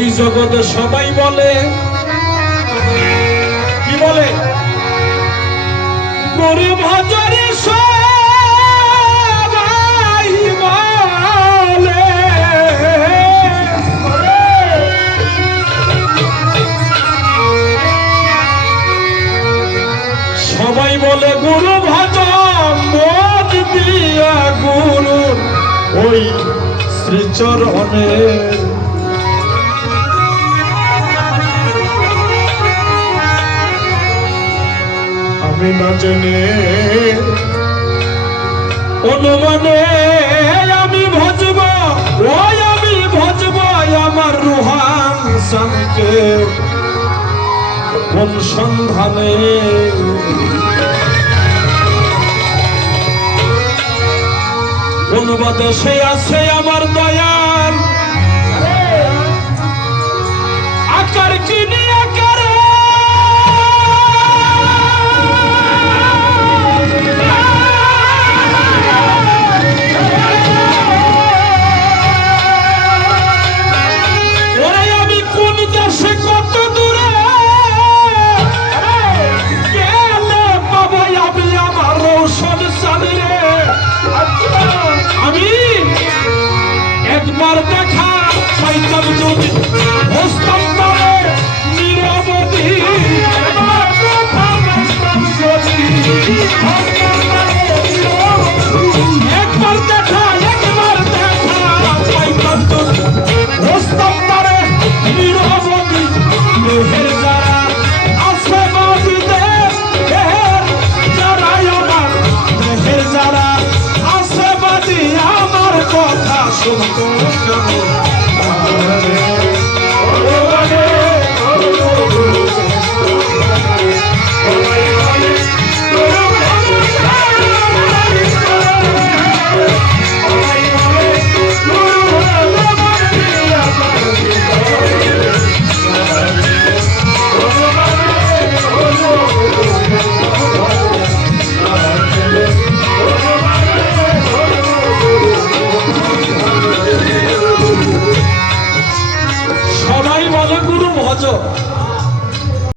এই জগতে সবাই বলে, কি বলে? গুরু ভজরে সবাই বলে, সবাই বলে গুরু ভজ মত দিয়া গুরু ওই শ্রীচরণে। আমি না জেনে অনুমানে আমি ভজব, ওই আমি ভজব আমার রুহান সামকে কোন সন্ধানে। কোন বাদেশে আছে আমার দয়া